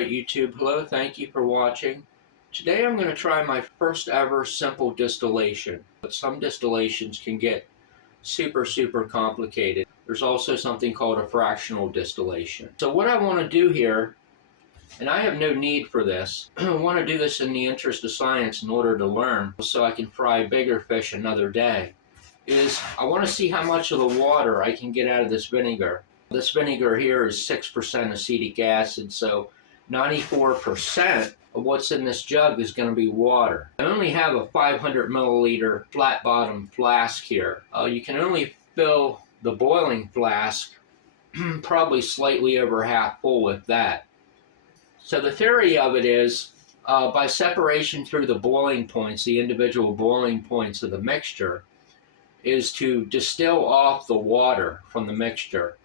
Alright YouTube, hello, thank you for watching. Today I'm going to try my first ever simple distillation. But some distillations can get super complicated. There's also something called a fractional distillation. So what I want to do here, and I have no need for this, I want to do this in the interest of science in order to learn so I can fry bigger fish another day, is I want to see how much of the water I can get out of this vinegar. This vinegar here is 6% acetic acid, so 94% of what's in this jug is going to be water. I only have a 500 milliliter flat bottom flask here. You can only fill the boiling flask probably slightly over half full with that. So the theory of it is by separation through the boiling points, the individual boiling points of the mixture, is to distill off the water from the mixture.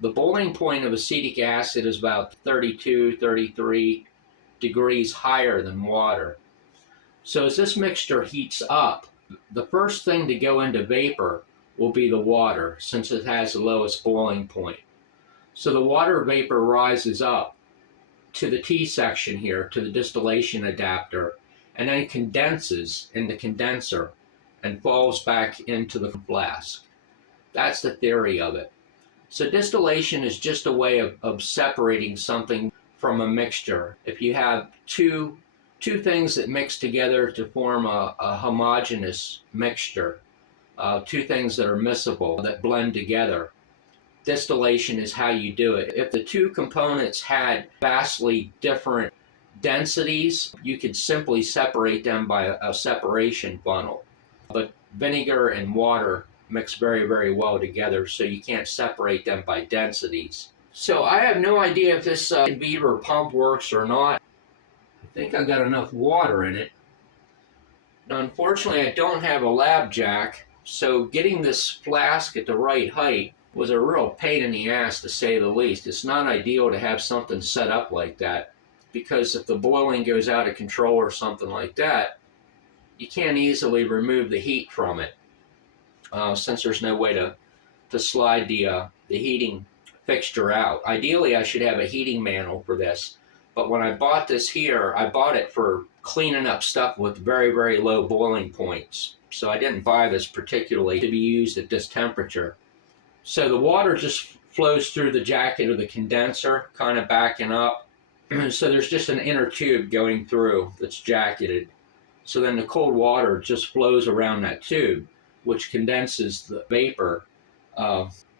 The boiling point of acetic acid is about 32, 33 degrees higher than water. So as this mixture heats up, the first thing to go into vapor will be the water, since it has the lowest boiling point. So the water vapor rises up to the T section here, to the distillation adapter, and then condenses in the condenser and falls back into the flask. That's the theory of it. So distillation is just a way of separating something from a mixture. If you have two things that mix together to form a homogeneous mixture, two things that are miscible, that blend together, distillation is how you do it. If the two components had vastly different densities, you could simply separate them by a separation funnel. But vinegar and water mix very well together, so you can't separate them by densities. So I have no idea if this beaver pump works or not. I think I got enough water in it. Now unfortunately I don't have a lab jack, so getting this flask at the right height was a real pain in the ass, to say the least. It's not ideal to have something set up like that, because if the boiling goes out of control or something like that, you can't easily remove the heat from it. Since there's no way to slide the heating fixture out. Ideally, I should have a heating mantle for this, but when I bought this here, I bought it for cleaning up stuff with very low boiling points. So I didn't buy this particularly to be used at this temperature. So the water just flows through the jacket of the condenser, kind of backing up. So there's just an inner tube going through that's jacketed. So then the cold water just flows around that tube, which condenses the vapor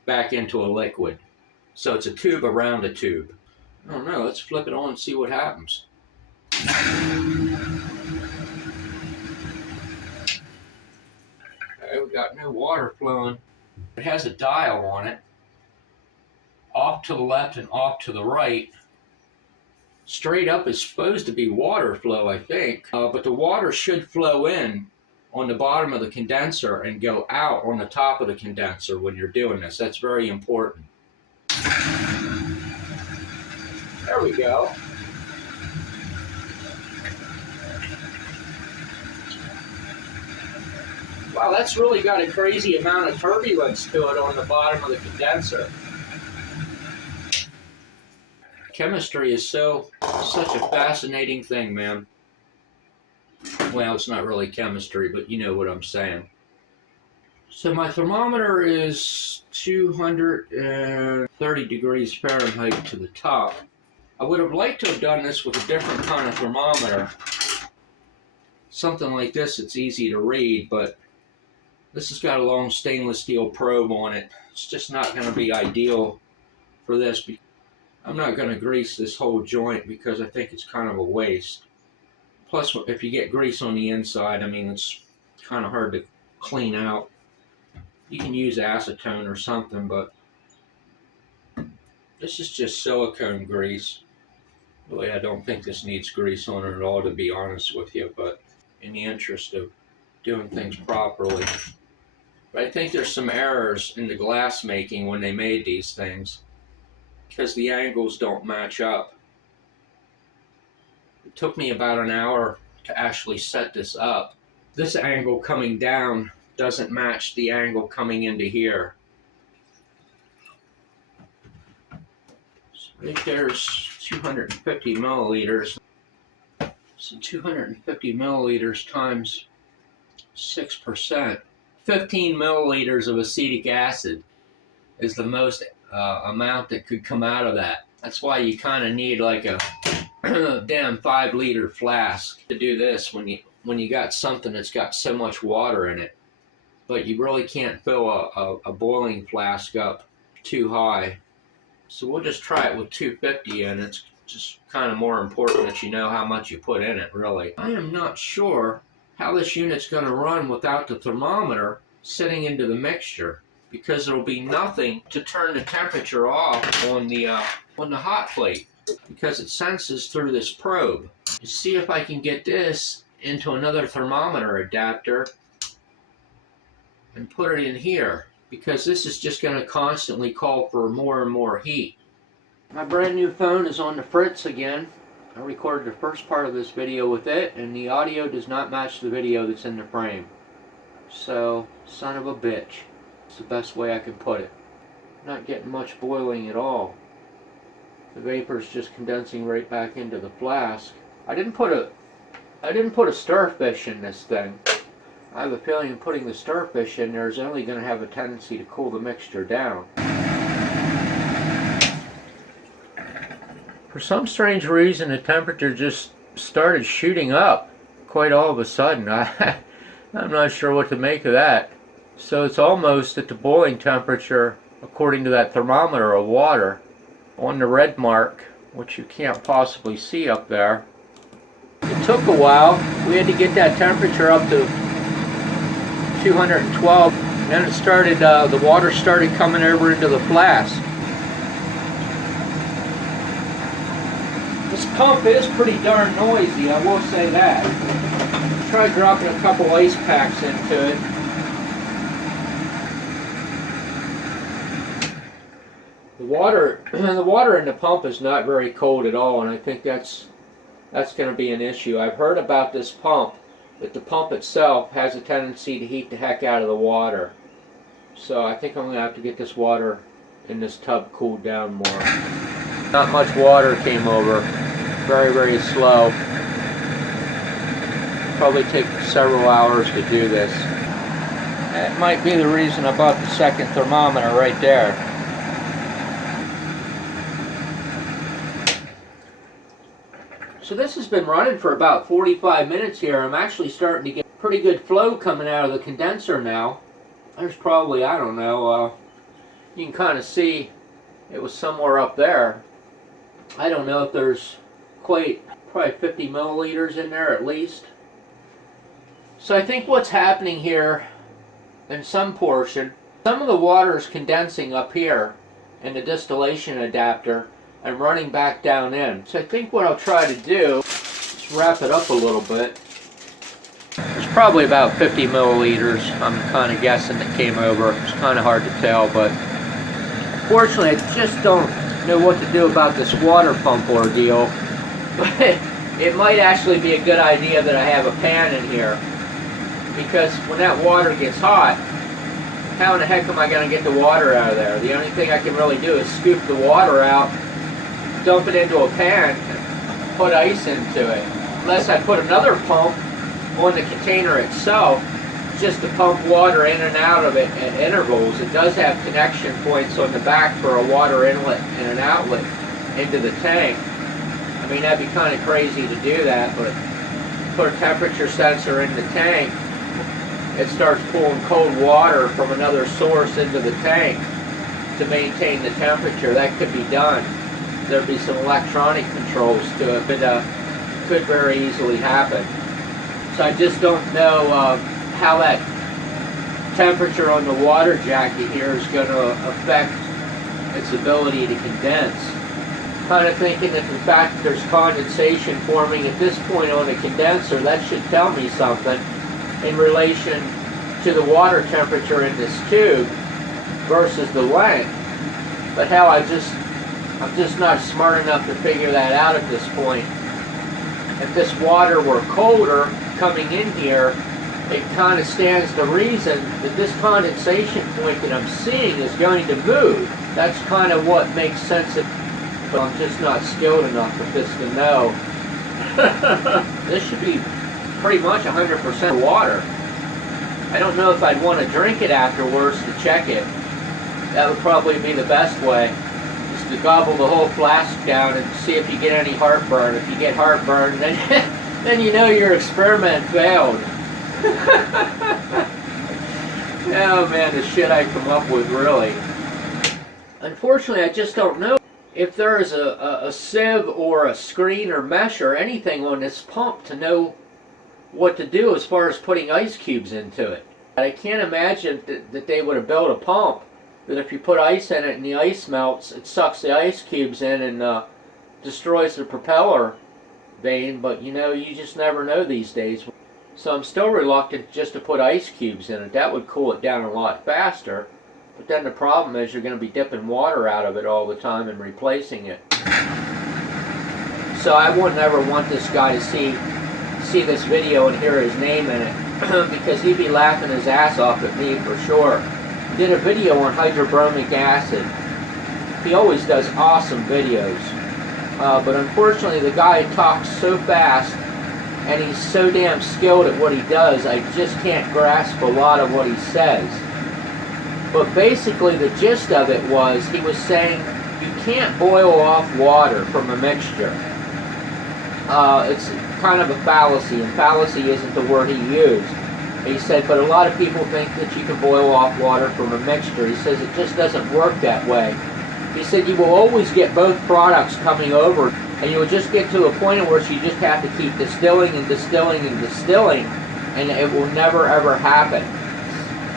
back into a liquid. So it's a tube around a tube. I don't know, let's flip it on and see what happens. Okay, we got no water flowing. It has a dial on it, off to the left and off to the right. Straight up is supposed to be water flow, I think, but the water should flow in on the bottom of the condenser and go out on the top of the condenser when you're doing this. That's very important. There we go. Wow, that's really got a crazy amount of turbulence to it on the bottom of the condenser. Chemistry is such a fascinating thing, man. Well, it's not really chemistry, but you know what I'm saying. So my thermometer is 230 degrees Fahrenheit to the top. I would have liked to have done this with a different kind of thermometer. Something like this, it's easy to read, but this has got a long stainless steel probe on it. It's just not going to be ideal for this. I'm not going to grease this whole joint because I think it's kind of a waste. Plus, if you get grease on the inside, I mean, it's kind of hard to clean out. You can use acetone or something, but this is just silicone grease. Really, I don't think this needs grease on it at all, to be honest with you, but in the interest of doing things properly. But I think there's some errors in the glass making when they made these things, because the angles don't match up. It took me about an hour to actually set this up. This angle coming down doesn't match the angle coming into here. So I think there's 250 milliliters. So 250 milliliters times 6%. 15 milliliters of acetic acid is the most amount that could come out of that. That's why you kind of need like a damn 5-liter flask to do this when you got something that's got so much water in it. But you really can't fill a boiling flask up too high. So we'll just try it with 250, and it's just kind of more important that you know how much you put in it, really. I am not sure how this unit's going to run without the thermometer sitting into the mixture, because there will be nothing to turn the temperature off on the hot plate, because it senses through this probe. Let's see if I can get this into another thermometer adapter and put it in here, because this is just going to constantly call for more and more heat. My brand new phone is on the fritz again. I recorded the first part of this video with it, and the audio does not match the video that's in the frame. So, son of a bitch. It's the best way I can put it. Not getting much boiling at all. The vapor's just condensing right back into the flask. I didn't put a starfish in this thing. I have a feeling putting the starfish in there is only going to have a tendency to cool the mixture down. For some strange reason, the temperature just started shooting up quite all of a sudden. I'm not sure what to make of that. So it's almost at the boiling temperature, according to that thermometer of water, on the red mark, which you can't possibly see up there. It took a while. We had to get that temperature up to 212, and then it started, the water started coming over into the flask. This pump is pretty darn noisy, I will say that. Try dropping a couple ice packs into it. The water in the pump is not very cold at all, and I think that's going to be an issue. I've heard about this pump, that the pump itself has a tendency to heat the heck out of the water. So I think I'm going to have to get this water in this tub cooled down more. Not much water came over. Very, very slow. Probably take several hours to do this. That might be the reason I bought the second thermometer right there. So this has been running for about 45 minutes here. I'm actually starting to get pretty good flow coming out of the condenser now. There's probably, I don't know, you can kind of see it was somewhere up there. I don't know if there's probably 50 milliliters in there at least. So I think what's happening here in some portion, some of the water is condensing up here in the distillation adapter and running back down in. So I think what I'll try to do is wrap it up a little bit. There's probably about 50 milliliters, I'm kind of guessing, that came over. It's kind of hard to tell, but fortunately I just don't know what to do about this water pump ordeal. But it might actually be a good idea that I have a pan in here, because when that water gets hot, how in the heck am I going to get the water out of there? The only thing I can really do is scoop the water out, dump it into a pan, and put ice into it. Unless I put another pump on the container itself, just to pump water in and out of it at intervals. It does have connection points on the back for a water inlet and an outlet into the tank. I mean, that'd be kind of crazy to do that, but put a temperature sensor in the tank, it starts pulling cold water from another source into the tank to maintain the temperature. That could be done. There'd be some electronic controls to it, but could very easily happen. So I just don't know how that temperature on the water jacket here is going to affect its ability to condense. Kind of thinking that the fact that there's condensation forming at this point on the condenser, that should tell me something in relation to the water temperature in this tube versus the length. But hell, I'm just not smart enough to figure that out at this point. If this water were colder coming in here, it kind of stands to reason that this condensation point that I'm seeing is going to move. That's kind of what makes sense but I'm just not skilled enough with this to know. This should be pretty much 100% water. I don't know if I'd want to drink it afterwards to check it. That would probably be the best way. Just to gobble the whole flask down and see if you get any heartburn. If you get heartburn, then, then you know your experiment failed. Oh man, the shit I come up with, really. Unfortunately, I just don't know if there is a sieve or a screen or mesh or anything on this pump to know what to do as far as putting ice cubes into it. I can't imagine that they would have built a pump that if you put ice in it and the ice melts, it sucks the ice cubes in and destroys the propeller vane, but you know, you just never know these days. So I'm still reluctant just to put ice cubes in it. That would cool it down a lot faster. But then the problem is you're going to be dipping water out of it all the time and replacing it. So I would never want this guy to see this video and hear his name in it because he'd be laughing his ass off at me for sure. He did a video on hydrobromic acid. He always does awesome videos. But unfortunately the guy talks so fast and he's so damn skilled at what he does, I just can't grasp a lot of what he says. But basically the gist of it was, he was saying you can't boil off water from a mixture. It's kind of a fallacy, and fallacy isn't the word he used. He said, but a lot of people think that you can boil off water from a mixture. He says it just doesn't work that way. He said you will always get both products coming over, and you will just get to a point where you just have to keep distilling and distilling and distilling, and it will never ever happen.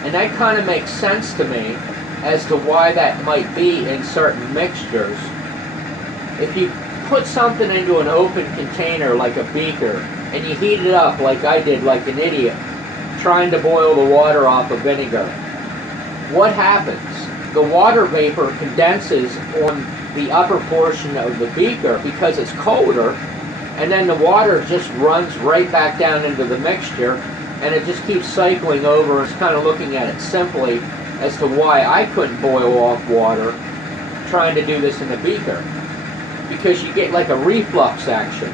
And that kind of makes sense to me as to why that might be in certain mixtures. If you put something into an open container like a beaker and you heat it up like I did, like an idiot, trying to boil the water off of vinegar, what happens? The water vapor condenses on the upper portion of the beaker because it's colder, and then the water just runs right back down into the mixture, and it just keeps cycling over. It's kind of looking at it simply as to why I couldn't boil off water trying to do this in a beaker. Because you get like a reflux action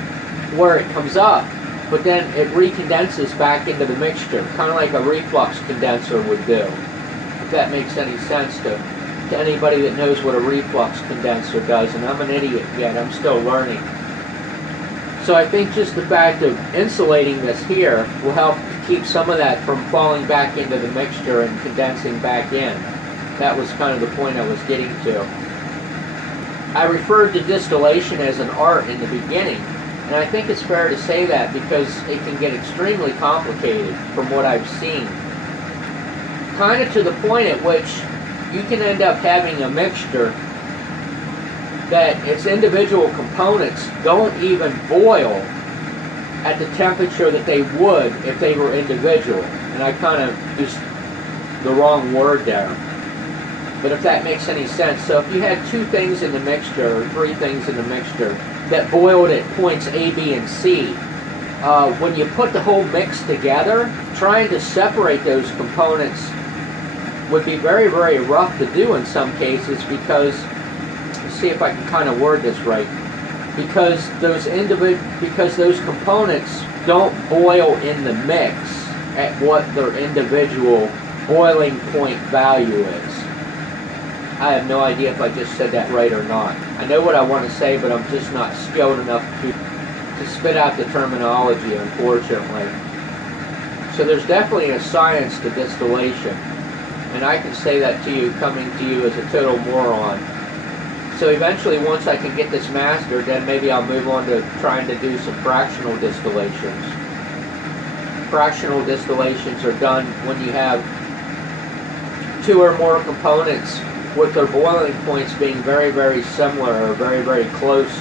where it comes up, but then it recondenses back into the mixture, kind of like a reflux condenser would do. If that makes any sense to anybody that knows what a reflux condenser does, and I'm an idiot yet, I'm still learning. So I think just the fact of insulating this here will help keep some of that from falling back into the mixture and condensing back in. That was kind of the point I was getting to. I referred to distillation as an art in the beginning, and I think it's fair to say that because it can get extremely complicated from what I've seen. Kind of to the point at which you can end up having a mixture that its individual components don't even boil at the temperature that they would if they were individual. And I kind of used the wrong word there. But if that makes any sense. So if you had two things in the mixture, or three things in the mixture, that boiled at points A, B, and C, when you put the whole mix together, trying to separate those components would be very, very rough to do in some cases because, let's see if I can kind of word this right, because those components don't boil in the mix at what their individual boiling point value is. I have no idea if I just said that right or not. I know what I want to say, but I'm just not skilled enough to spit out the terminology, unfortunately. So there's definitely a science to distillation, and I can say that to you coming to you as a total moron. So eventually, once I can get this mastered, then maybe I'll move on to trying to do some fractional distillations. Fractional distillations are done when you have two or more components with their boiling points being very, very similar or very, very close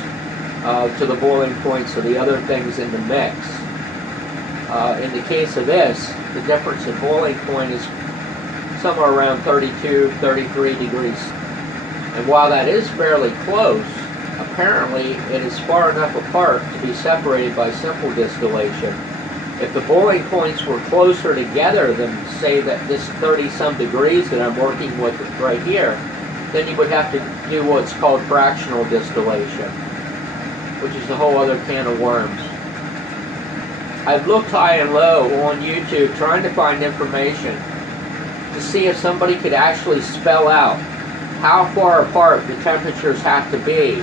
to the boiling points of the other things in the mix. In the case of this, the difference in boiling point is somewhere around 32, 33 degrees. And while that is fairly close, apparently it is far enough apart to be separated by simple distillation. If the boiling points were closer together than, say, that this 30-some degrees that I'm working with right here, then you would have to do what's called fractional distillation, which is a whole other can of worms. I've looked high and low on YouTube trying to find information to see if somebody could actually spell out how far apart the temperatures have to be,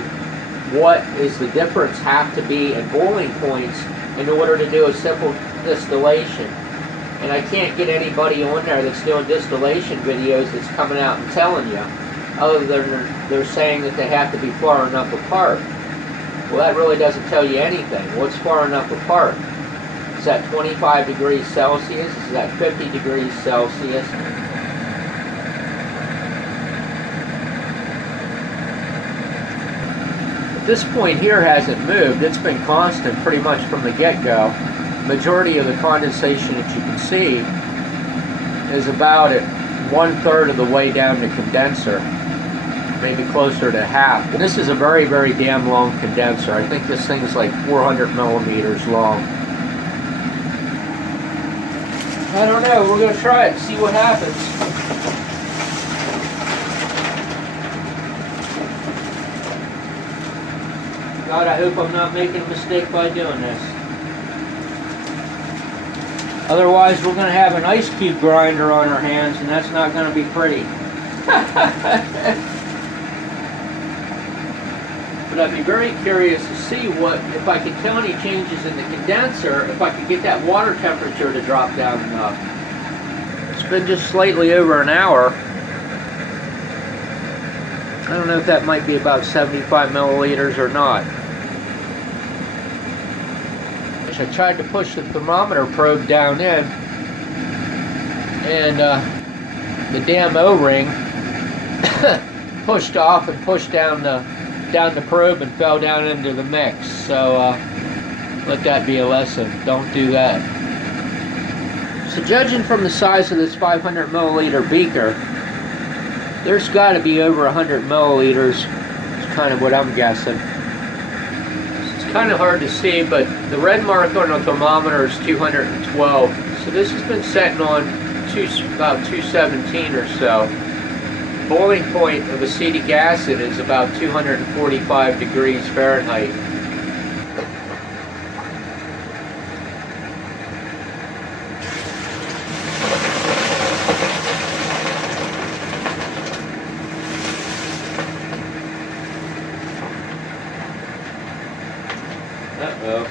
what is the difference have to be in boiling points in order to do a simple distillation. And I can't get anybody on there that's doing distillation videos that's coming out and telling you, other than they're saying that they have to be far enough apart. Well, that really doesn't tell you anything. What's far enough apart? Is that 25 degrees Celsius? Is that 50 degrees Celsius? This point here hasn't moved. It's been constant pretty much from the get-go. Majority of the condensation that you can see is about at 1/3 of the way down the condenser, maybe closer to half. And this is a very, very damn long condenser. I think this thing is like 400 millimeters long. I don't know. We're going to try it and see what happens. God, I hope I'm not making a mistake by doing this. Otherwise, we're going to have an ice cube grinder on our hands, and that's not going to be pretty. But I'd be very curious to see what, if I could tell any changes in the condenser, if I could get that water temperature to drop down enough. It's been just slightly over an hour. I don't know if that might be about 75 milliliters or not. I tried to push the thermometer probe down in, and the damn O-ring pushed off and pushed down the probe and fell down into the mix. So let that be a lesson. Don't do that. So judging from the size of this 500 milliliter beaker, there's got to be over 100 milliliters. It's kind of what I'm guessing. It's kind of hard to see, but the red mark on the thermometer is 212. So this has been setting on about 217 or so. Boiling point of acetic acid is about 245 degrees Fahrenheit. Uh-oh.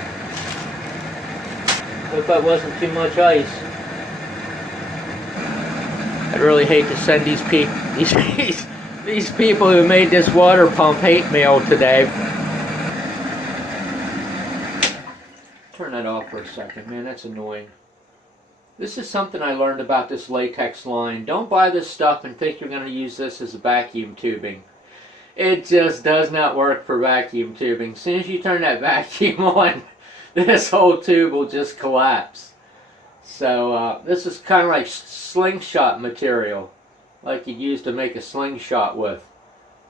Hope that wasn't too much ice. I'd really hate to send these people who made this water pump hate mail today. Turn that off for a second, man, that's annoying. This is something I learned about this latex line. Don't buy this stuff and think you're going to use this as a vacuum tubing. It just does not work for vacuum tubing. As soon as you turn that vacuum on, this whole tube will just collapse. So this is kind of like slingshot material, like you'd use to make a slingshot with.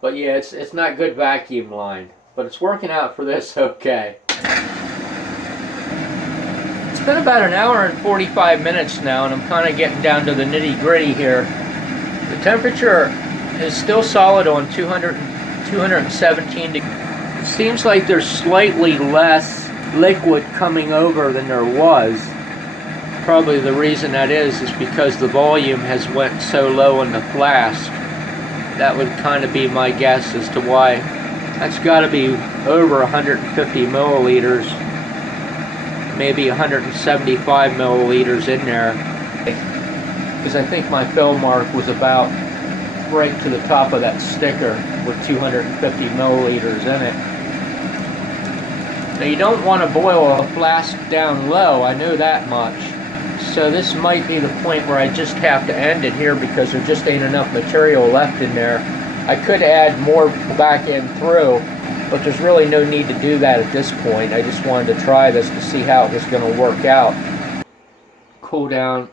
But yeah, it's not good vacuum line, but it's working out for this okay. It's been about an hour and 45 minutes now, and I'm kind of getting down to the nitty-gritty here. The temperature is still solid on 217 degrees. It seems like there's slightly less liquid coming over than there was. Probably the reason that is because the volume has went so low in the flask. That would kind of be my guess as to why. That's got to be over 150 milliliters, maybe 175 milliliters in there, because I think my fill mark was about right to the top of that sticker with 250 milliliters in it. Now you don't want to boil a flask down low, I know that much. So this might be the point where I just have to end it here because there just ain't enough material left in there. I could add more back in through, but there's really no need to do that at this point. I just wanted to try this to see how it was going to work out. Cool down,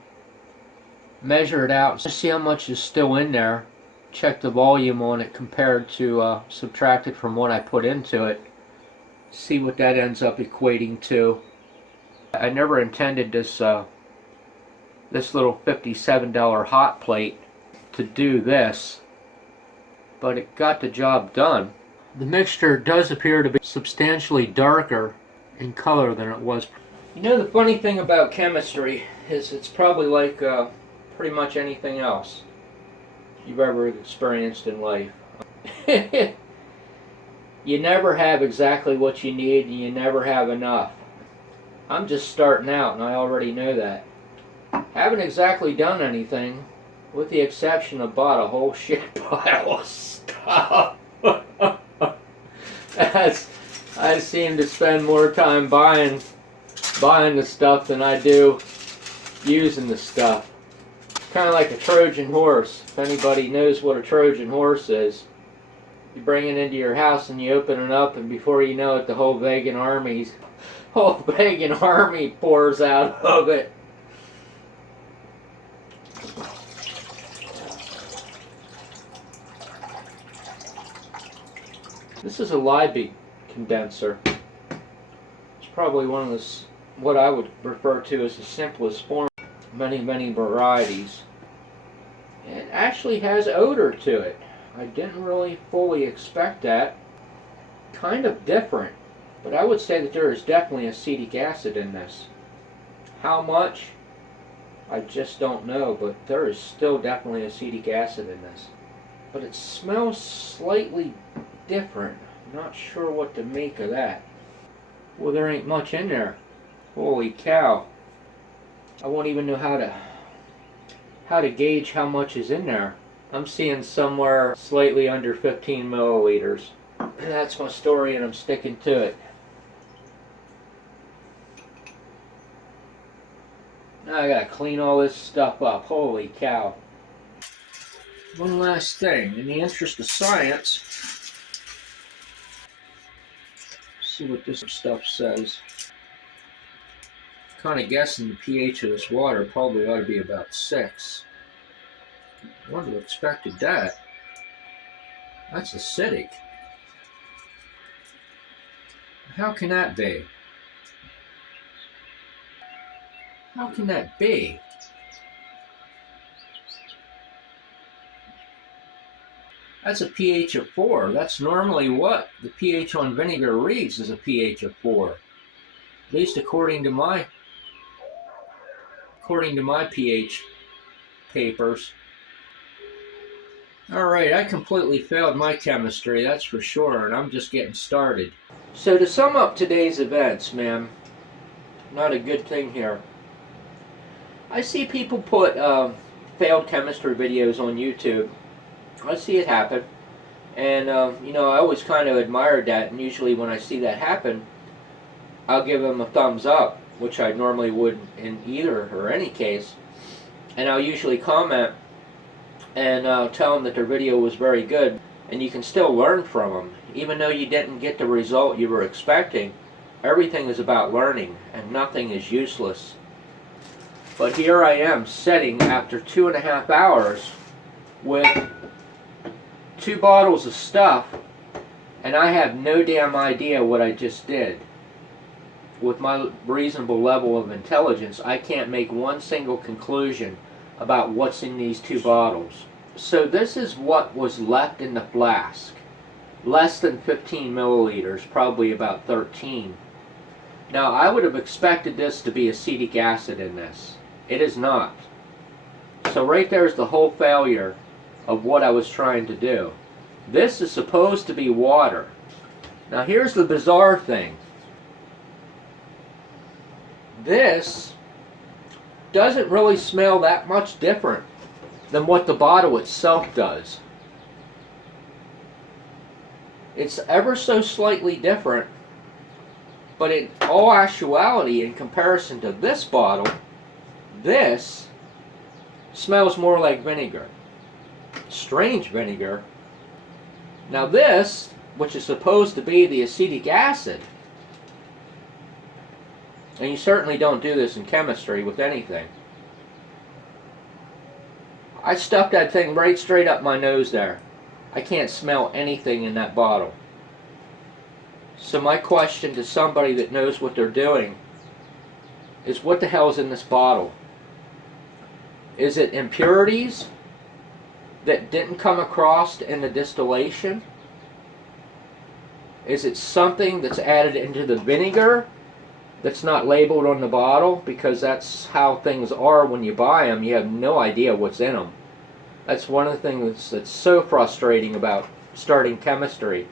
measure it out, just see how much is still in there. Check the volume on it compared to subtracted from what I put into it. See what that ends up equating to. I never intended this this little $57 hot plate to do this, but it got the job done. The mixture does appear to be substantially darker in color than it was. You know, the funny thing about chemistry is it's probably like pretty much anything else you've ever experienced in life. You never have exactly what you need, and you never have enough. I'm just starting out, and I already know that. Haven't exactly done anything, with the exception of bought a whole shit pile of stuff. I seem to spend more time buying the stuff than I do using the stuff. Kind of like a Trojan horse. If anybody knows what a Trojan horse is, you bring it into your house and you open it up, and before you know it, the whole pagan army pours out of it. This is a Liebig condenser. It's probably one of the, what I would refer to as the simplest form. Many varieties. It actually has odor to it. I didn't really fully expect that. Kind of different, but I would say that there is definitely acetic acid in this. How much? I just don't know, but there is still definitely acetic acid in this. But it smells slightly different. I'm not sure what to make of that. Well, there ain't much in there. Holy cow. I won't even know how to gauge how much is in there. I'm seeing somewhere slightly under 15 milliliters. That's my story, and I'm sticking to it. Now I gotta clean all this stuff up. Holy cow. One last thing, in the interest of science, see what this stuff says. Kind of guessing the pH of this water probably ought to be about 6. I wouldn't have expected that. That's acidic. How can that be? How can that be? That's a pH of 4. That's normally what the pH on vinegar reads, is a pH of 4. At least according to my pH papers. Alright, I completely failed my chemistry, that's for sure, and I'm just getting started. So to sum up today's events, man, not a good thing here. I see people put failed chemistry videos on YouTube. I see it happen, and you know, I always kind of admired that, and usually when I see that happen, I'll give them a thumbs up, which I normally would in either or any case, and I'll usually comment and tell them that their video was very good, and you can still learn from them. Even though you didn't get the result you were expecting, everything is about learning, and nothing is useless. But here I am sitting after 2.5 hours with 2 bottles of stuff, and I have no damn idea what I just did. With my reasonable level of intelligence, I can't make one single conclusion about what's in these 2 bottles. So this is what was left in the flask. Less than 15 milliliters, probably about 13. Now I would have expected this to be acetic acid in this. It is not. So right there is the whole failure of what I was trying to do. This is supposed to be water. Now here's the bizarre thing. This doesn't really smell that much different than what the bottle itself does. It's ever so slightly different, but in all actuality, in comparison to this bottle, this smells more like vinegar. Strange vinegar. Now this, which is supposed to be the acetic acid, and you certainly don't do this in chemistry with anything. I stuffed that thing right straight up my nose there. I can't smell anything in that bottle. So my question to somebody that knows what they're doing is, what the hell is in this bottle? Is it impurities? that didn't come across in the distillation? Is it something that's added into the vinegar that's not labeled on the bottle? Because that's how things are when you buy them. You have no idea what's in them. That's one of the things that's so frustrating about starting chemistry.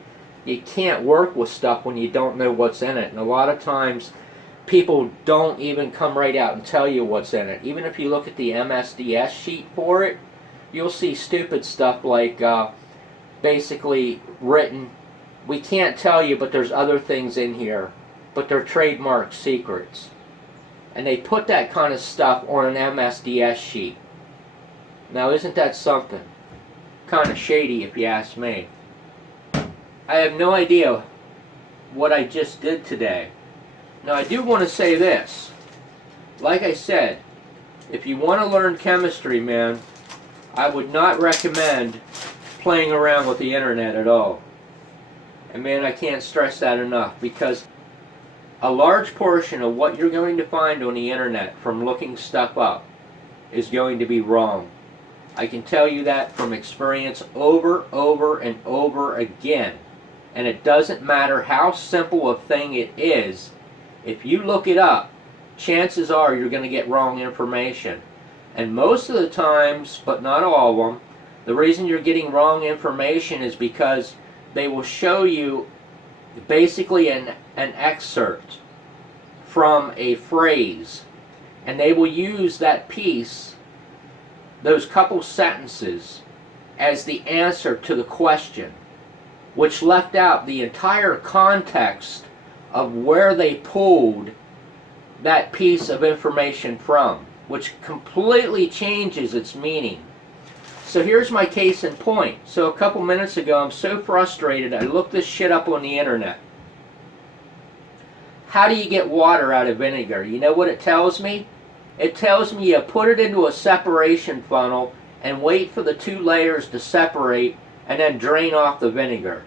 You can't work with stuff when you don't know what's in it. And a lot of times people don't even come right out and tell you what's in it. Even if you look at the MSDS sheet for it, you'll see stupid stuff like basically written, we can't tell you, but there's other things in here, but they're trademark secrets. And they put that kind of stuff on an MSDS sheet. Now isn't that something? Kind of shady if you ask me. I have no idea what I just did today. Now I do want to say this. Like I said, if you want to learn chemistry, man, I would not recommend playing around with the internet at all. And man, I can't stress that enough, because a large portion of what you're going to find on the internet from looking stuff up is going to be wrong. I can tell you that from experience over and over again. And it doesn't matter how simple a thing it is. If you look it up, chances are you're going to get wrong information. And most of the times, but not all of them, the reason you're getting wrong information is because they will show you basically an excerpt from a phrase, and they will use that piece, those couple sentences, as the answer to the question, which left out the entire context of where they pulled that piece of information from, which completely changes its meaning. So here's my case in point. So a couple minutes ago, I'm so frustrated, I looked this shit up on the internet. How do you get water out of vinegar? You know what it tells me? It tells me you put it into a separation funnel and wait for the two layers to separate and then drain off the vinegar.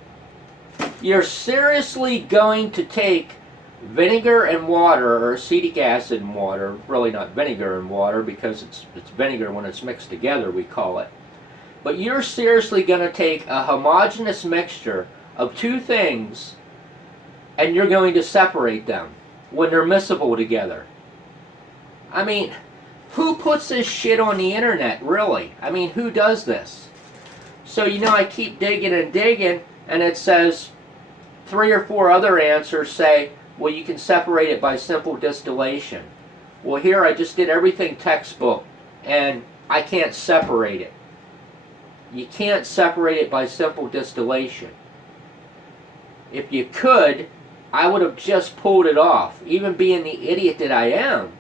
You're seriously going to take vinegar and water, or acetic acid and water, really not vinegar and water because it's vinegar when it's mixed together, we call it. But you're seriously going to take a homogeneous mixture of two things and you're going to separate them when they're miscible together. I mean, who puts this shit on the internet, really? I mean, who does this? So, you know, I keep digging and digging, and it says 3 or 4 other answers say, well, you can separate it by simple distillation. Well, here I just did everything textbook, and I can't separate it. You can't separate it by simple distillation. If you could, I would have just pulled it off, even being the idiot that I am.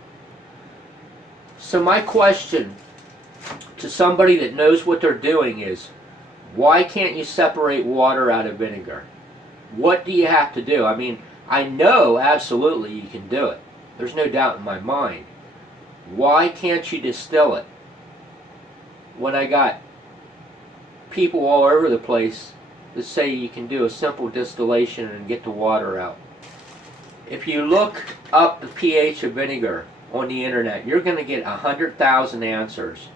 So my question to somebody that knows what they're doing is, why can't you separate water out of vinegar? What do you have to do? I mean, I know absolutely you can do it. There's no doubt in my mind. Why can't you distill it? When I got people all over the place that say you can do a simple distillation and get the water out. If you look up the pH of vinegar on the internet, you're going to get 100,000 answers.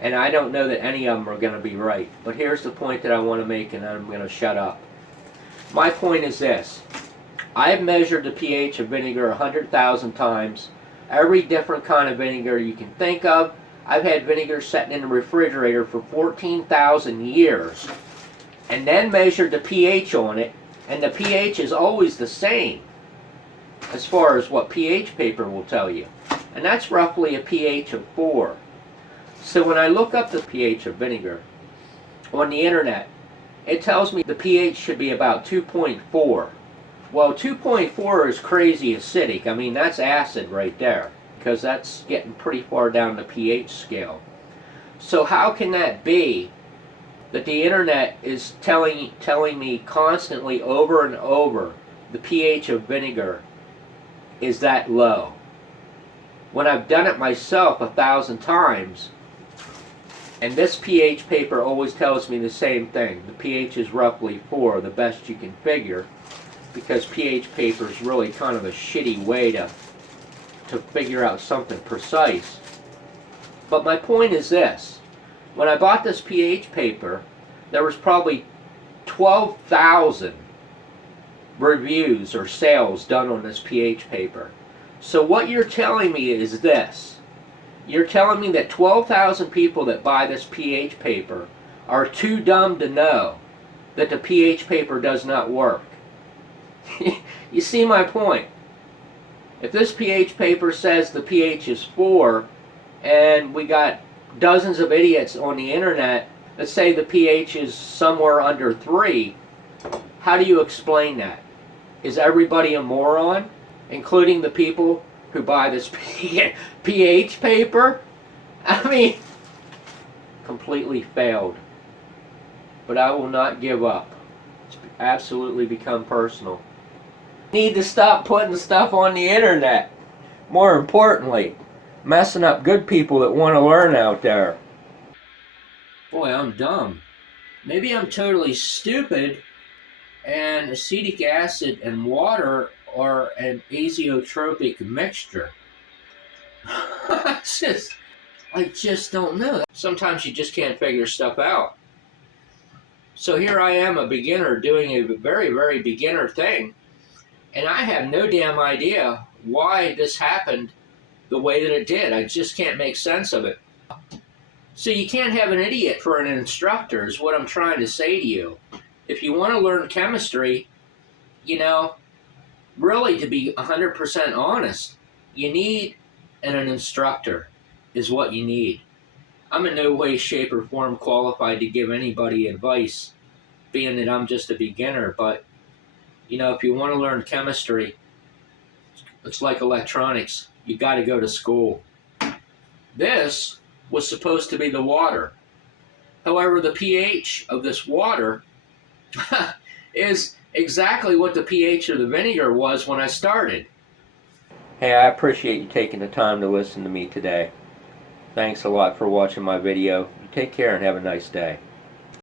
And I don't know that any of them are going to be right. But here's the point that I want to make, and I'm going to shut up. My point is this. I've measured the pH of vinegar 100,000 times. Every different kind of vinegar you can think of. I've had vinegar sitting in the refrigerator for 14,000 years. And then measured the pH on it. And the pH is always the same, as far as what pH paper will tell you. And that's roughly a pH of 4. So when I look up the pH of vinegar on the internet, it tells me the pH should be about 2.4. Well, 2.4 is crazy acidic. I mean, that's acid right there, because that's getting pretty far down the pH scale. So how can that be that the internet is telling me constantly over and over the pH of vinegar is that low, when I've done it myself 1,000 times, and this pH paper always tells me the same thing. The pH is roughly 4, the best you can figure, because pH paper is really kind of a shitty way to figure out something precise. But my point is this. When I bought this pH paper, there was probably 12,000 reviews or sales done on this pH paper. So what you're telling me is this. You're telling me that 12,000 people that buy this pH paper are too dumb to know that the pH paper does not work. You see my point? If this pH paper says the pH is 4, and we got dozens of idiots on the internet that say the pH is somewhere under 3, how do you explain that? Is everybody a moron, including the people who buy this pH paper? I mean, completely failed. But I will not give up. It's absolutely become personal. Need to stop putting stuff on the internet. More importantly, messing up good people that want to learn out there. Boy, I'm dumb. Maybe I'm totally stupid, and acetic acid and water are an azeotropic mixture. I just don't know. Sometimes you just can't figure stuff out. So here I am, a beginner, doing a very, very beginner thing, and I have no damn idea why this happened the way that it did. I just can't make sense of it. So you can't have an idiot for an instructor is what I'm trying to say to you. If you want to learn chemistry, you know, really to be 100% honest, you need an instructor is what you need. I'm in no way, shape, or form qualified to give anybody advice, being that I'm just a beginner, but, you know, if you want to learn chemistry, it's like electronics. You got to go to school. This was supposed to be the water. However, the pH of this water is exactly what the pH of the vinegar was when I started. Hey, I appreciate you taking the time to listen to me today. Thanks a lot for watching my video. You take care and have a nice day.